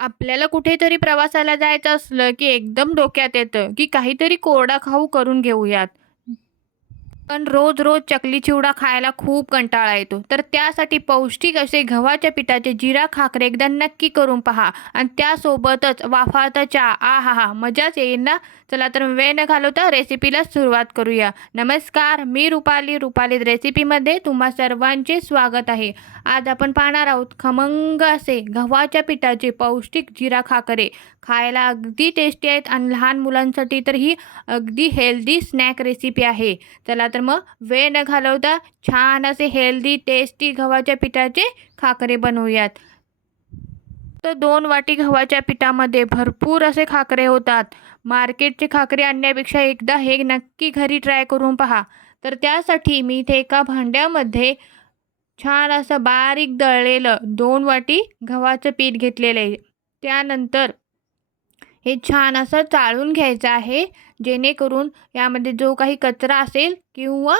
आपल्याला कुठेतरी प्रवासाला जायचं असलं, की एकदम डोक्यात येतं, की काहीतरी कोरडा खाऊ करून घेऊयात. पण रोज-रोज चकली चिवडा खायला खूप कंटाळा येतो. तर त्यासाठी पौष्टिक असे गव्हाच्या पिठाचे जिरा खाकरे एकदा नक्की करून पहा आणि त्यासोबतच वाफाळता चहा. आहाहा! मजाच येईल ना? चला तर वेळ न घालवता रेसिपीला सुरुवात करूया. नमस्कार, मी रुपाली. रुपाली रेसिपीमध्ये तुम्हा सर्वांचे स्वागत आहे. आज आपण पाहणार आहोत खमंग असे गव्हाच्या पिठाचे पौष्टिक जिरा खाकरे. खायला अगदी टेस्टी आहेत आणि लहान मुलांसाठी तर ही अगदी हेल्दी स्नॅक रेसिपी आहे. चला तर मग वेळ न घालवता छान असे हेल्दी टेस्टी गव्हाच्या पिठाचे खाकरे बनवूयात. तर 2 वाटी गव्हाच्या पिठामध्ये भरपूर असे खाकरे होतात. मार्केटचे खाकरे आणण्यापेक्षा एकदा हे नक्की घरी ट्राय करून पहा. तर त्यासाठी मी इथे एका भांड्यामध्ये छान असं बारीक दळलेलं 2 वाटी गव्हाचं पीठ घेतलेलं आहे. त्यानंतर हे छान असं चाळून घ्यायचं आहे, जेणेकरून यामध्ये जो काही कचरा असेल किंवा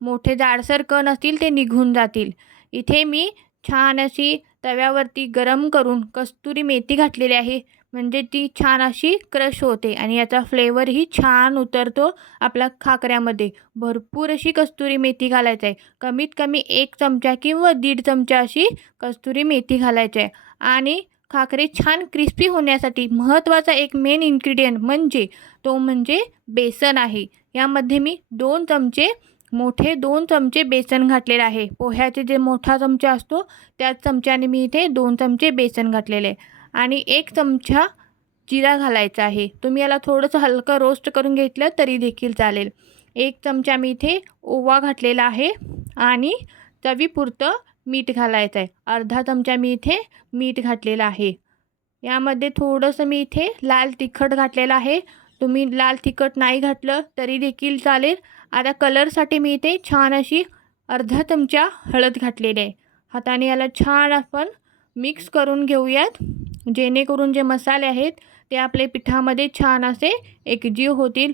मोठे जाडसर कण असतील ते निघून जातील. इथे मी छान अशी तव्यावरती गरम करून कस्तुरी मेथी घातलेली आहे. म्हणजे ती छान अशी क्रश होते आणि याचा फ्लेवरही छान उतरतो आपल्या खाकऱ्यामध्ये. भरपूर अशी कस्तुरी मेथी घालायची आहे. कमीत कमी 1 चमचा किंवा दीड चमचा अशी कस्तुरी मेथी घालायची आहे आणि खाकरे छान क्रिस्पी होण्यासाठी महत्त्वाचा एक मेन इन्ग्रीडियंट म्हणजे बेसन आहे. यामध्ये मी 2 चमचे मोठे 2 चमचे बेसन घातलेले आहे. पोह्याचे जे मोठा चमचा असतो त्याच चमच्याने मी इथे 2 चमचे बेसन घातलेले आहे आणि 1 चमचा जिरा घालायचा आहे. तुम्ही याला थोडंसं हलकं रोस्ट करून घेतलं तरी देखील चालेल. 1 चमचा मी इथे ओवा घातलेला आहे आणि चवीपुरतं मीठ घालायचं आहे. अर्धा चमचा मी इथे मीठ घातलेलं आहे. यामध्ये थोडंसं मी इथे लाल तिखट घातलेलं आहे. तुम्ही लाल तिखट नाही घातलं तरी देखील चालेल. आता कलरसाठी मी इथे छान अशी अर्धा चमचा हळद घातलेली आहे. हाताने याला छान आपण मिक्स करून घेऊयात, जेणेकरून जे मसाले आहेत ते आपले पिठामध्ये छान असे एकजीव होतील.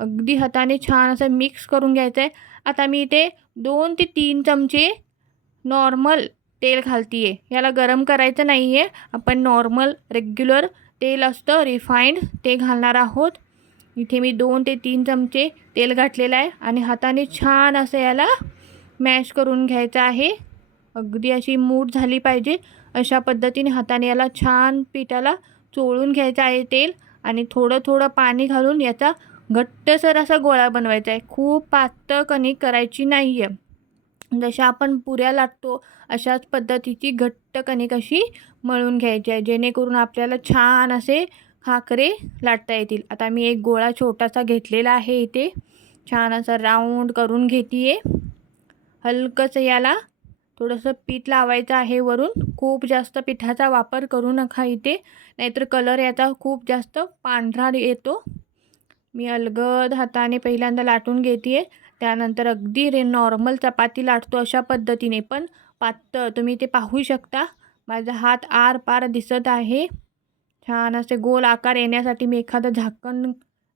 अगदी हाताने छान असं मिक्स करून घ्यायचं आहे. आता मी इथे 2 ते 3 चमचे नॉर्मल तेल घालते आहे. याला गरम करायचं नाही आहे. आपण नॉर्मल रेग्युलर तेल असतं रिफाईंड ते घालणार आहोत. इथे मी 2 ते 3 चमचे तेल घातलेलं आहे आणि हाताने छान असं याला मॅश करून घ्यायचं आहे. अगदी अशी मूठ झाली पाहिजे. अशा पद्धतीने हाताने याला छान पिठाला चोळून घ्यायचं आहे तेल आणि थोडं पाणी घालून याचा घट्टसर असा गोळा बनवायचा आहे. खूप पातळ कणिक करायची नाही आहे. जशा आपण पुऱ्या लाटतो अशाच पद्धतीची घट्ट कणिक अशी मळून घ्यायची आहे, जेणेकरून आपल्याला छान असे खाकरे लाटता येतील. आता मी एक गोळा छोटासा घेतलेला आहे इथे. छान असा राऊंड करून घेते आहे. हलकंसं याला थोडंसं पीठ लावायचं आहे वरून. खूप जास्त पिठाचा वापर करू नका इथे, नाहीतर कलर याचा खूप जास्त पांढरा येतो. मी अलगद हाताने पहिल्यांदा लाटून घेते आहे. त्यानंतर अगदी नॉर्मल चपाती लाटतो अशा पद्धतीने, पण पातळ. तुम्ही ते पाहू शकता माझा हात आरपार दिसत आहे. छान असे गोल आकार येण्यासाठी मी एखादं झाकण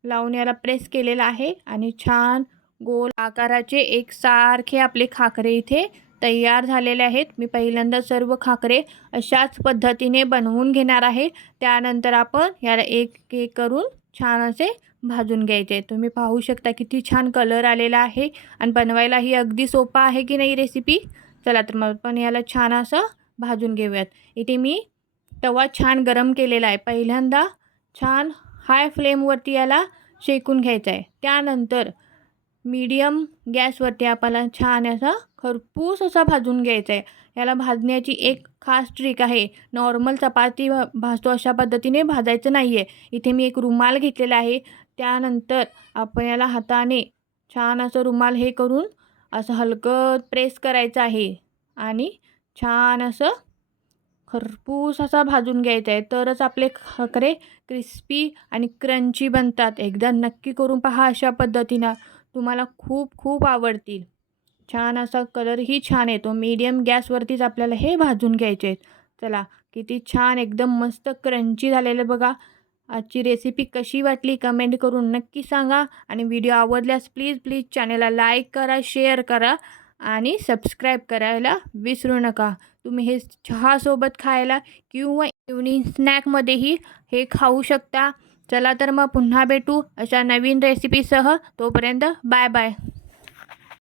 लावून याला प्रेस केलेलं आहे आणि छान गोल आकाराचे एकसारखे आपले खाकरे इथे तयार झालेले आहेत. मी पहिल्यांदा सर्व खाकरे अशाच पद्धतीने बनवून घेणार आहे. त्यानंतर आपण याला एक एक करून छान असे भाजून घ्यायचे. तुम्ही पाहू शकता किती छान कलर आलेला आहे आणि बनवायलाही अगदी सोपा आहे की नाही रेसिपी. चला तर मग आपण याला छान असं भाजून घेऊयात. इथे मी तवा छान गरम केलेला आहे. पहिल्यांदा छान हाय फ्लेमवरती याला शेकून घ्यायचं आहे. त्यानंतर मीडियम गॅसवरती आपल्याला छान असा खरपूस असा भाजून घ्यायचा आहे. याला भाजण्याची एक खास ट्रिक आहे. नॉर्मल चपाती भाजतो अशा पद्धतीने भाजायचं नाही आहे. इथे मी एक रुमाल घेतलेला आहे. त्यानंतर आपण याला हाताने छान असं रुमाल हे करून असं हलकं प्रेस करायचं आहे आणि छान असं खरपूस असा भाजून घ्यायचा आहे. तरच आपले खाकरे क्रिस्पी आणि क्रंची बनतात. एकदा नक्की करून पहा अशा पद्धतीनं. तुम्हाला खूप खूप आवडतील. छान असा कलरही छान येतो. मीडियम गॅसवरतीच आपल्याला हे भाजून घ्यायचे आहेत. चला किती छान एकदम मस्त क्रंची झालेलं बघा. आजची रेसिपी कशी वाटली कमेंट करून नक्की सांगा आणि व्हिडिओ आवडल्यास प्लीज चॅनलला लाईक करा, शेअर करा आणि सबस्क्राईब करायला विसरू नका. तुम्ही हे चहासोबत खायला किंवा इव्हनिंग स्नॅकमध्येही हे खाऊ शकता. चला तर मग पुन्हा भेटू अशा नवीन रेसिपीसह. तोपर्यंत बाय बाय.